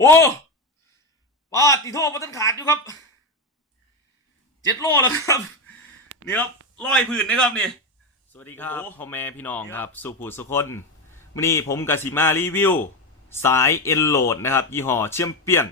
โอ้ป้าดตีโทษมาตั้งขาดอยู่ครับ เจ็ดโลแล้วครับนี่ครับร้อยพื้นนะครับนี่ สวัสดีครับโอ้โหพ่อแม่พี่น้องครับ สุภูสุคนวันนี้ผมกสิมารีวิว สายเอ็นโหลดนะครับ ยี่ห้อเชียมเปียน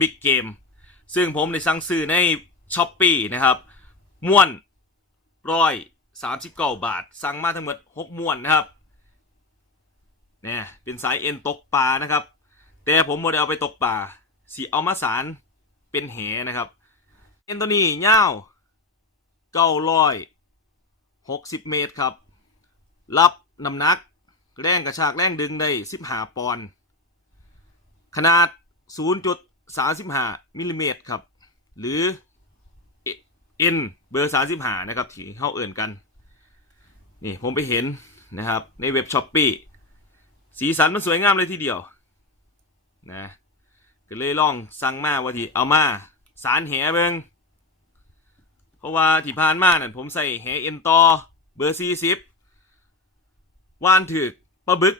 บิ๊กเกมซึ่งผมได้สั่งซื้อในช้อปปีนะครับม้วนร้อยสามสิบเก้าบาท สั่งมาทั้งหมดหกม้วนนะครับเนี่ยเป็นสายเอ็นตกปลานะครับ แต่ผมไม่ได้เอาไปตกปลาสีเอามาสารเป็นแหนะครับเอ็นตัวนี้ยาวเก้าร้อยหกสิบเมตรครับ รับน้ำหนัก แรงกระชากแรงดึงได้สิบห้าปอนด์ขนาด 0.35มิลลิเมตรครับ หรือ N เบอร์ 35 นะครับที่เข้าเอื่นกัน นี่ผมไปเห็นนะครับ ในเว็บช้อปปี้สีสันมันสวยงามเลยทีเดียว นะก็เลยลองสั่งมาว่าที่เอามาสารแหเบิงเพราะว่าที่ผ่านมานั่นผมใส่แหเอ็นตอเบอร์40ว่านถึกปลาบึก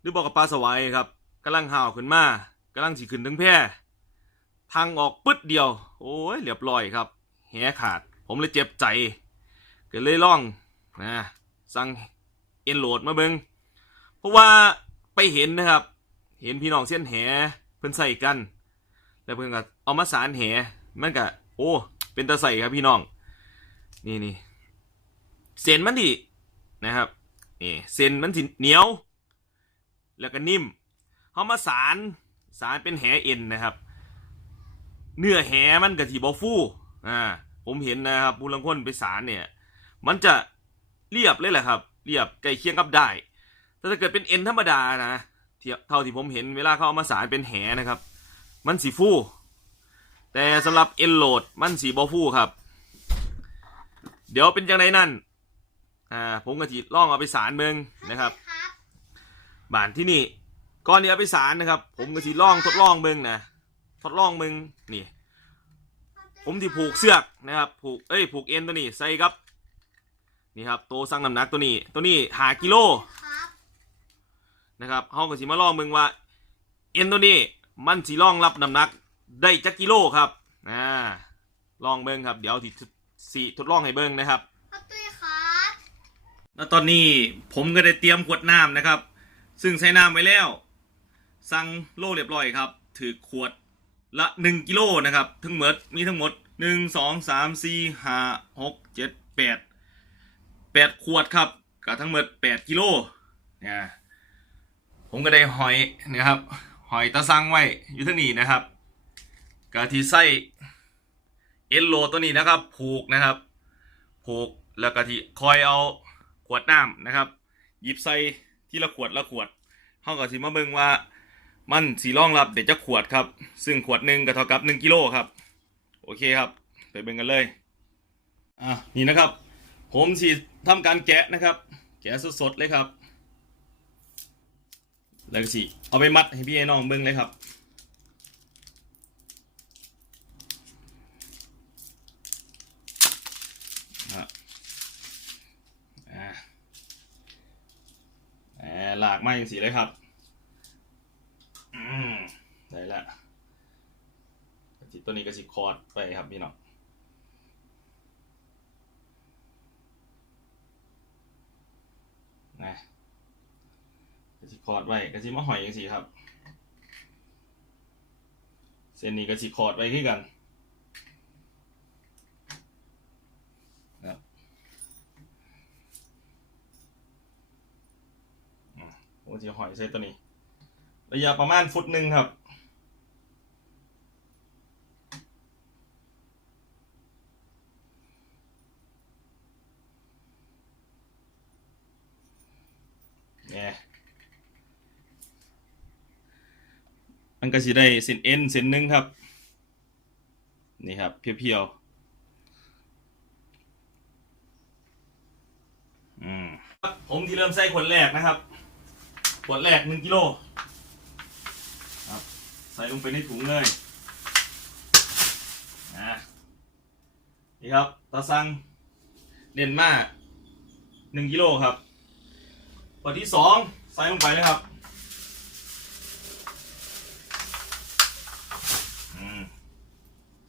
หรือบอกกับปลาสวายครับกำลังห่าวขึ้นมากำลังสิขึ้นทั้งแพร่ทางออกปึ๊ดเดียว โอ้ยเรียบร้อยครับแหขาด ผมเลยเจ็บใจ ก็เลยลองนะสั่งเอ็นโหลดมาเบิงเพราะว่าไปเห็นนะครับ เห็นพี่น้องเส้นแหเพิ่นใส่กัน แล้วเพิ่นก็เอามาสารแหมันก็โอ้เป็นตาใส่ครับพี่น้อง นี่นี่เส้นมันดินะครับนี่เส้นมันสิเหนียว แล้วก็นิ่มเขามาสารสารเป็นแหเอ็นนะครับ เนื้อแหมันกับที่บอฟูอ่าผมเห็นนะครับผู้ลังคนไปสารเนี่ย มันจะเรียบเลยแหละครับ เรียบใกล้เคียงกับได้แต่ถ้าเกิดเป็นเอ็นธรรมดานะ เท่าที่ผมเห็นเวลาเขาเอามาสารเป็นแหนะครับ มันสีฟูแต่สำหรับเอ็นโหลดมันสีบอฟูครับ เดี๋ยวเป็นจังไรนั่นอ่าผมกะจิล่องเอาไปสารเมืองนะครับบานที่นี่ก่อนที่เอาไปสารนะครับ ผมก็สิล่องทดลองเบิงนะทดลองเบิงนี่ ผมที่ผูกเสือกนะครับ ผูกเอ้ยผูกเอ็นตัวนี้ใส่ครับนี่ครับตัวสั่งน้ำหนักตัวนี้ ตัวนี้หากิโล นะครับเฮาก็สิมาลองเบิ่งว่า เอ็นตัวนี้มันสิรองรับน้ำหนักได้จักกิโลครับอ่าลองเบิ่งครับเดี๋ยวที่สิทดลองให้เบิ่งนะครับพ่อตุ้ยครับแล้วตอนนี้ผมก็ได้เตรียมขวดน้ำนะครับ ซึ่งใช้น้ำไว้แล้ว สั่งโลเรียบร้อยครับ ถือขวดละหนึ่งกิโลนะครับ ทั้งหมดมีทั้งหมดหนึ่งสองสามสี่ห้าหกเจ็ดแปดแปดขวดครับกับทั้งหมดแปดกิโลเนี่ย ผมก็ได้หอยนะครับ หอยตะซังไว้อยู่ทั้งนี้นะครับกะที่ไส้เอ็นโลตัวนี้นะครับ ผูกนะครับผูกแล้วก็ที่คอยเอาขวดน้ำนะครับหยิบใส่ทีละขวดละขวดเท่ากับสิมาเบิ่งว่ามันสีรองรับเดี๋ยวจะขวดครับ ซึ่งขวดหนึ่งก็เท่ากับหนึ่งกิโลครับ โอเคครับ ไปเบิ่งกันเลยอะนี่นะครับ ผมสีทำการแกะนะครับ แกะสดๆเลยครับ แล้วก็สิ เอาไปมัดให้พี่ไอ้น้องเบิ่งเลยครับ หลากมาอย่างสีเลยครับ อืมได้ละกระติตัวนี้ก็สิคอร์ดไปครับพี่น้องนะ สิคอร์ดไว้กระสิมาหอยอย่างสีครับ เส้นนี้กระสิคอร์ดไว้ขึ้นกันผมจะหอยใส่ตัวนี้ ระยะประมาณฟุตหนึ่งครับ เนี่ย มันก็สิได้เส้นเอ็นเส้นหนึ่งครับ นี่ครับเพียวๆอืมผมที่เริ่มใส่ขวดแรกนะครับ ขวดแรกหนึ่งกิโลครับใส่ลงไปในถุงเลยนะนี่ครับตาซังเน้นมากหนึ่งกิโลครับขวดที่สองใส่ลงไปเลยครับ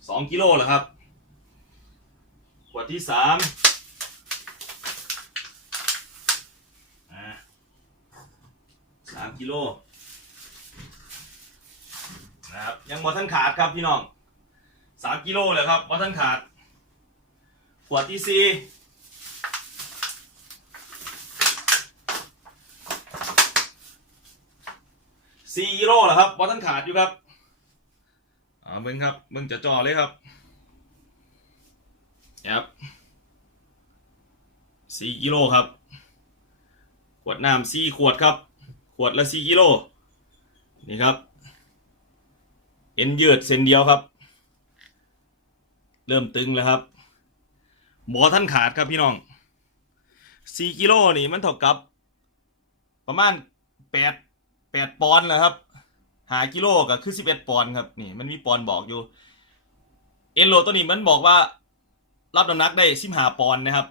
สองกิโลเหรอครับ ขวดที่สามสามกิโลนะครับยังบอท่านขาดครับพี่น้องสามกิโลเลยครับบอท่านขาด ขวดที่สี่สี่กิโลเหรอครับบอท่านขาดอยู่ครับ เบิ้งครับเบิ้งจะจ่อเลยครับครับสี่กิโลครับ ขวดน้ำสี่ขวดครับ ขวดละสี่กิโลนี่ครับ เอ็นยืดเส้นเดียวครับ เริ่มตึงแล้วครับ หมอท่านขาดครับพี่น้องสี่กิโลนี่มันเท่ากับ ประมาณแปดแปดปอนด์นะครับ หากิโลก็คือสิบเอ็ดปอนด์ครับนี่มันมีปอนด์บอกอยู่ เอ็นโลตัวนี้มันบอกว่า รับน้ำหนักได้สิบห้าปอนด์นะครับ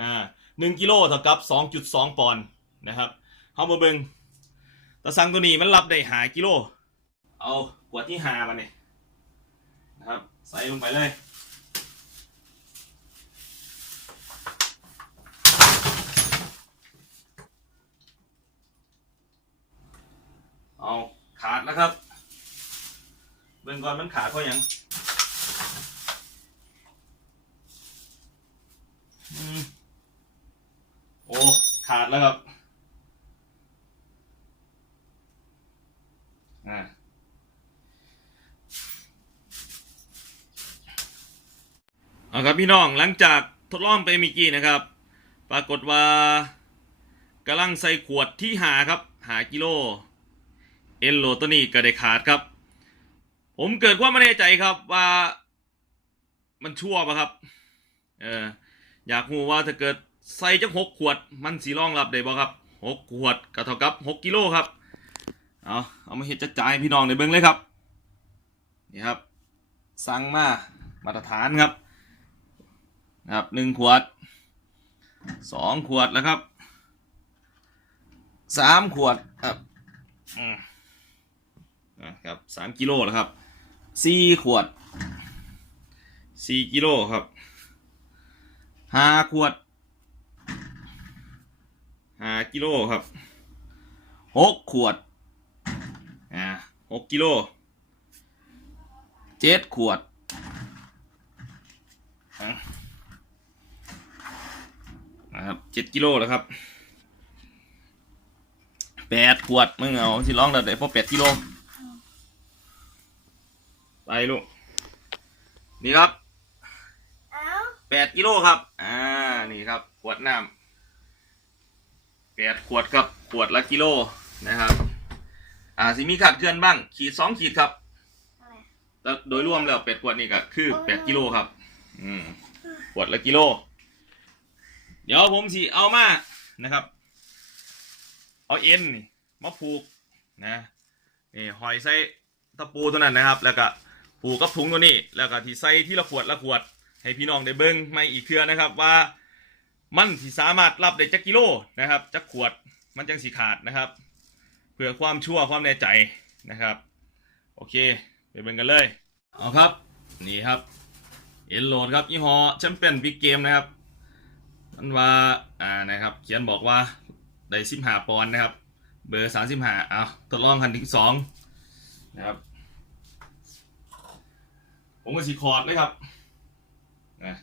อ่าหนึ่งกิโลเท่ากับสองจุดสองปอนด์นะครับเอามาเบิงตะสังตัวนี้มันรับได้หากิโล เอาขวดที่หามาเนี่ยนะครับ ใส่ลงไปเลยเอา ขาดแล้วครับ เบิ่งก่อนมันขาดเพราะยังอโอ้ขาดแล้วครับอ่าเอาครับพี่น้องหลังจากทดลองไปเมีกี้นะครับ ปรากฏว่ากำลังใส่ขวดที่หาครับหากิโล นโลตัวนี้ก็ได้ขาดครับ ผมเกิดควาไม่แน่ใจครับว่ามันชั่วปะครับ เอออยากรู้ว่าถ้าเกิดใส่จักหกขวด มันสีรองรับได้บ่ครับหกขวดก็เท่ากับหกกิโลครับ เอาเอามาเห็ดจะจ่ายพี่น้องในเบิ้องเลยครับนี่ครับ สั่งมามาตรฐานครับนะครับหนึ่งขวดสองขวดแล้วครับสามขวดครับอืม นะครับสามกิโลแล้วครับสี่ขวดสี่กิโลครับห้าขวดห้ากิโลครับหกขวดอ่าหกกิโลเจ็ดขวดนะครับเจ็ดกิโลแล้วครับแปดขวดมึงเอาที่ร้องได้เพราะแปดกิโล ไปลูก นี่ครับเอ้าแปดกิโลครับ อ่า นี่ครับ ขวดน้ำแปดขวดครับ ขวดละกิโลนะครับ อ่าสิมีขาดเกินบ้าง ขีดสองขีดครับอะไรแต่โดยรวมแล้วแปดขวดนี่ก็คือแปดกิโลครับ อืม ขวดละกิโล เดี๋ยวผมสิเอามานะครับ เอาเอ็นนี่มาผูกนะนี่หอยใส่ตะปูตัวนั้นนะครับ แล้วก็ ผูกกับถุงตัวนี้แล้วก็ที่ใส่ที่ละขวดละขวด ให้พี่น้องได้เบิ้งไม่อีกเทื่อนะครับว่ามันที่สามารถรับได้จักกิโลนะครับจักขวดมันจังสีขาดนะครับ เพื่อความชั่วความแน่ใจนะครับ โอเคไปเบิ่งกันเลยเอาครับนี่ครับเอ็นโหลดครับยี่ห้อแชมเปี้ยนบิ๊กเกมนะครับมันว่าอ่านะครับ เขียนบอกว่าได้สิบห้าปอนด์นะครับ เบอร์สามสิบห้าเอาทดลองคันที่สองนะครับ ผมก็สีคอร์ดเลยครับนะ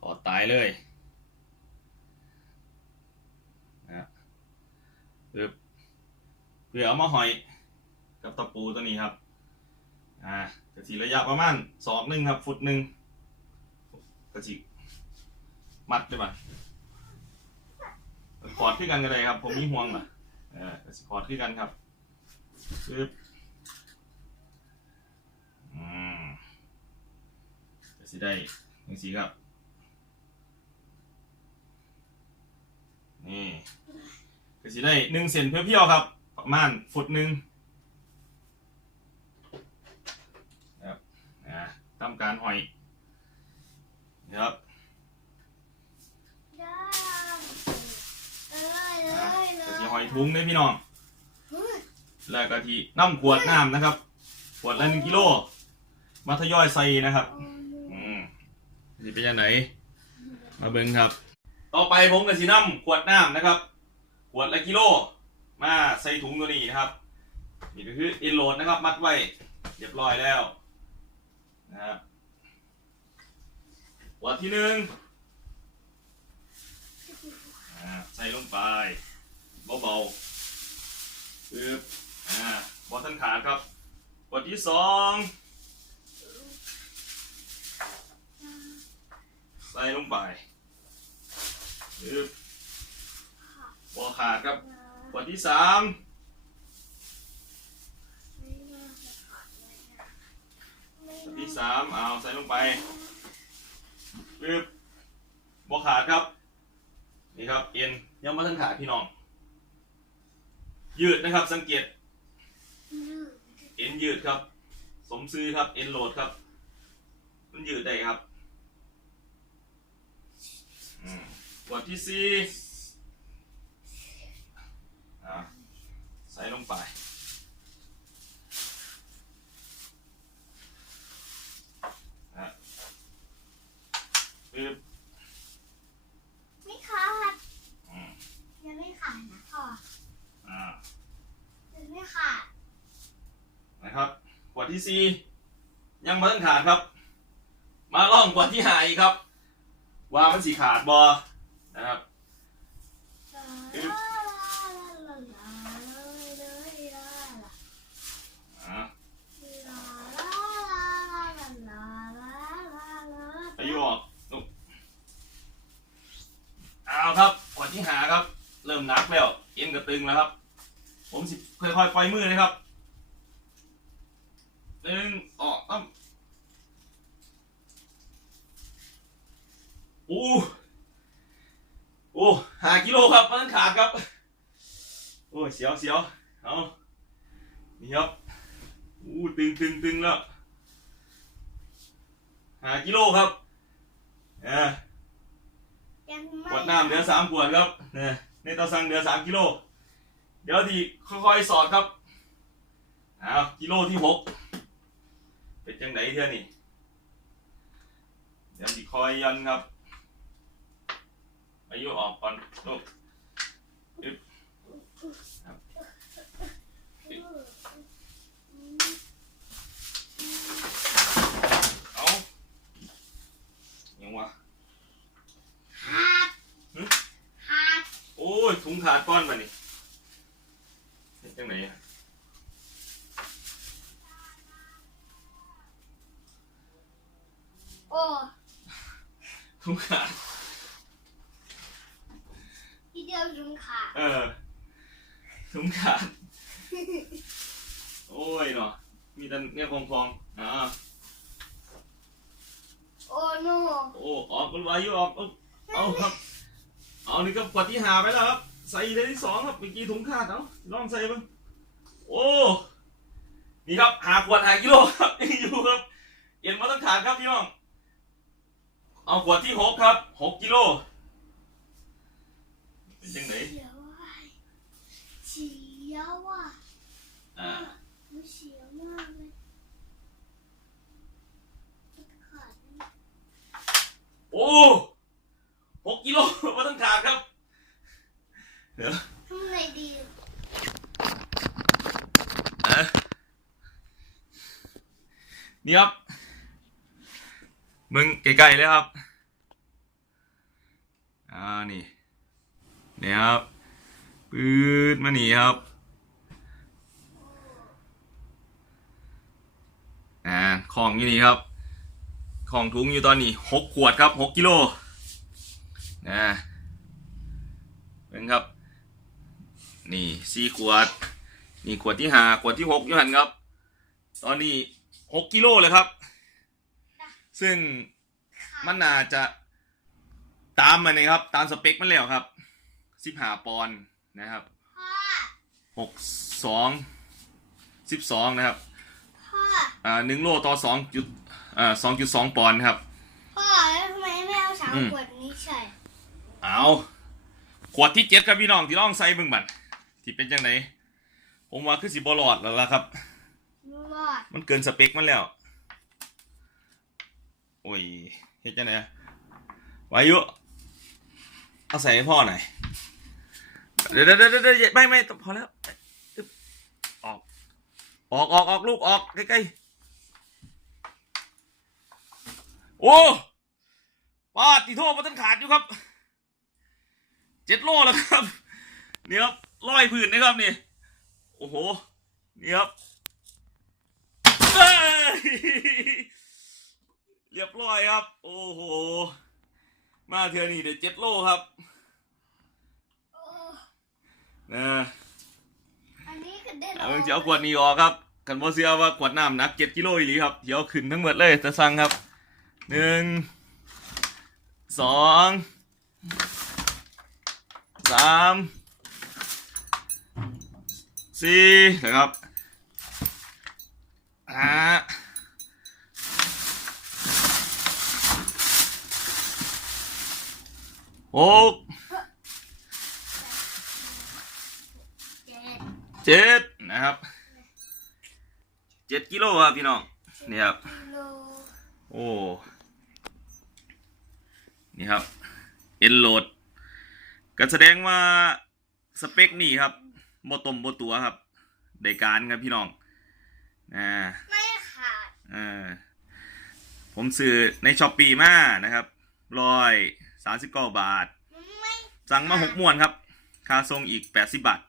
คอร์ดตายเลยนะเพื่อเพื่อเอามาหอยกับตะปูตัวนี้ครับอ่ากระสีระยะประมาณศอกหนึ่งครับ ฟุตหนึ่งกระสีมัดได้ปะคอร์ดขึ้นกันกันเลยครับ ผมมีห่วงอะเออกระสีคอร์ดขึ้นกันครับปึ๊บอืม สีได้ยังสีครับ นี่กระสีได้หนึ่งเซนเพียวๆครับ ประมาณฟุตหนึ่งนะทำการหอยนะครับได้เลยเลอะยเลก็ยที่หอยทุงเนี่ยพี่น้อง แล้วก็ที่น้ำขวดน้ำนะครับ ขวดละหนึ่งกิโลมาทยอยใส่นะครับอืม สิเป็นยังไงมาเบิ่งครับ ต่อไปผมกับสีน้ำขวดน้ำนะครับ ขวดละกิโล มาใส่ถุงตัวนี้นะครับ นี่ก็คืออินโหลดนะครับ มัดไว้เรียบร้อยแล้วนะครับขวดที่หนึ่งใส่ลงไปเบาๆปึ๊บอ่าบอทันขาดครับขวดที่สองใส่ลง ไปปึ๊บบอขาดครับขวดที่สามตัวที่สามเอาใส่ลงไปปึ๊บบวขาดครับ นี่ครับเอ็นยังมาทั้งขาดพี่น้อง ยืดนะครับสังเกต เอ็นยืดครับ สมซื้อครับ เอ็นโหลดครับ มันยืดได้ครับ อืมบทที่สี่อ่าใส่ลงไปอะปึ๊บไม่ขาดอืมยังไม่ขาดนะพ่ออ่ายังไม่ขาดนะครับขวดที่สี่ยังมาตั้งขาดครับ มาล่องขวดที่หาอีกครับ ว่ามันสีขาดบอนะครับลาลาลาลาลาลาอ่าลาลาลาลาลาลาลาอายุออกนุกเอาครับขวดที่หาครับ เริ่มนักแล้ว เอ็นกระตึงแล้วครับ ผมสิค่อยๆปล่อยมือเลยครับหนึ่งออกอ้ำโอ้โอ้หากิโลครับมันขาดครับ โอ้ยเสียวเสียวเอานี่ครับอู้ตึงตึงตึงแล้วหากิโลครับเออยังไม่ขวดน้ำเหลือสามขวดครับเนี่ยในเตาสั่งเหลือสามกิโล เดี๋ยวทีค่อยๆสอดครับเอากิโลที่หกเป็นจังไหนเท่านี่เดี๋ยวทีคอยยันครับอายุออกก่อนลูกอึ๊บครับอึ๊บเอายังวะ ขาด หึ ขาด โอ้ ยถุงขาดก้อนมานี่เป็นจังไหนอะโอ้ถุงขาดที่เดียวจุงขาดเออถุงขาด โอ้ยเนาะมีแต่เนี่ยพองๆอ่าโอ้โนโอ้ออกมันไว้อยู่ออกเอาเอาครับ เอานี่ก็กดที่หาไปแล้วครับ ใส่ได้ที่สองครับเมื่อกี้ถุงขาดเนาะลองใส่บ้างโอ้นี่ครับหาขวดหากิโลครับยังอยู่ครับเอ็นมาต้องขานครับพี่น้อง เอาขวดที่หกครับหกกิโล เป็นจังไหน เสียวอะเสียวอะ อ่า มันเสียวมากเลยขาดนะ โอ้หกกิโล มาต้องขาดครับ เดี๋ยว ทำไงดี อะนี่ครับ มึงไกลๆเลยครับ อ่า นี่เนี่ยครับปืดมานี่ครับ อ่า ของอยู่นี่ครับ ของถุงอยู่ตอนนี้หกขวดครับหกกิโลนะเป็นครับ นี่สี่ขวด นี่ขวดที่ห้าขวดที่หกอยู่หันครับ ตอนนี้หกกิโลเลยครับ ซึ่งมันน่าจะตามมาเลยครับ ตามสเปคมันแล้วครับสิบห้าปอนด์นะครับพ่อหกสองสิบสองนะครับพ่ออ่าหนึ่งโลต่อสองจุดอ่าสองจุดสองปอนด์ครับพ่อแล้วทำไมไม่เอาสามอืมขวดนี้ใส่เอาขวดที่เจ็ดครับพี่น้องที่ลองใส่เบิ่งบัดที่เป็นจังไหนผมว่าคือสิบอลอดแล้วล่ะครับรอดมันเกินสเปคมันแล้ว โอ้ยเฮ็ดจังไดอะวายุเอาใส่ให้พ่อหน่อยเดี๋ยวเดี๋ยวเดี๋ยวไม่ไม่พอแล้วออกออกออกออกลูกออกใกล้ๆโอ้ป้าตีโทษมาต้นขาดอยู่ครับเจ็ดโลแล้วครับนี่ครับร้อยผื่นนะครับนี่โอ้โหนี่ครับ เอ้ยเรียบร้อยครับ โอ้โห มาเทือนี่เดี๋ยวเจ็ดโลครับโอ้นะอันนี้กระเด็นเอาจะเอาขวดนี้ออกครับ กันบ่เสียว่าขวดน้ำหนักเจ็ดกิโลอีหลีครับ เดี๋ยวเอาขึ้นทั้งหมดเลยจะสั่งครับหนึ่งสองสามสี่นะครับห้า หกเจ็ดเจ็ดนะครับเจ็ดกิโลครับพี่น้องนี่ครับกิโลโอ้นี่ครับเอ็นโหลดก็แสดงว่าสเปคนี่ครับโมตมโมตัวครับได้การครับพี่น้องอ่าไม่ขาดเออผมซื้อในช้อปปีมานะครับร้อย สามสิบเก้าบาทไม่สั่งมาหกม้วนครับค่าส่งอีกแปดสิบบาท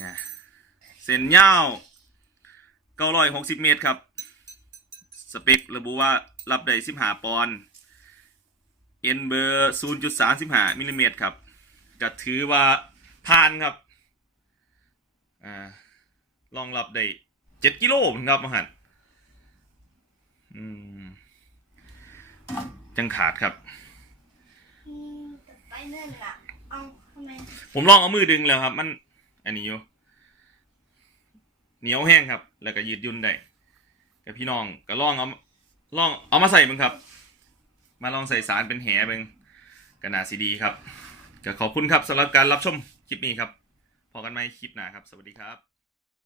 นะเส้นยาวเก้าร้อยหกสิบเมตรครับ สเปคระบุว่ารับได้สิบห้าปอนด์เอ็นเบอร์ศูนย์จุดสามสิบห้ามิลลิเมตรครับก็ถือว่าผ่านครับอ่ารองรับได้เจ็ดกิโลผมครับมหันอืมจังขาดครับอืมแต่ ไปเนื่นอะ เอาทำไมผมลองเอามือดึงแล้วครับ มัน อันนี้อยู่เหนียวแห้งครับ แล้วก็ยืดหยุ่นได้กับพี่น้องก็ลองเอาลองเอามาใส่มึงครับ มาลองใส่สารเป็นแหเบึงก็น่าสีดีครับก็ขอบคุณครับสำหรับการรับชมคลิปนี้ครับพอกันไหมคลิปหน้าครับ สวัสดีครับ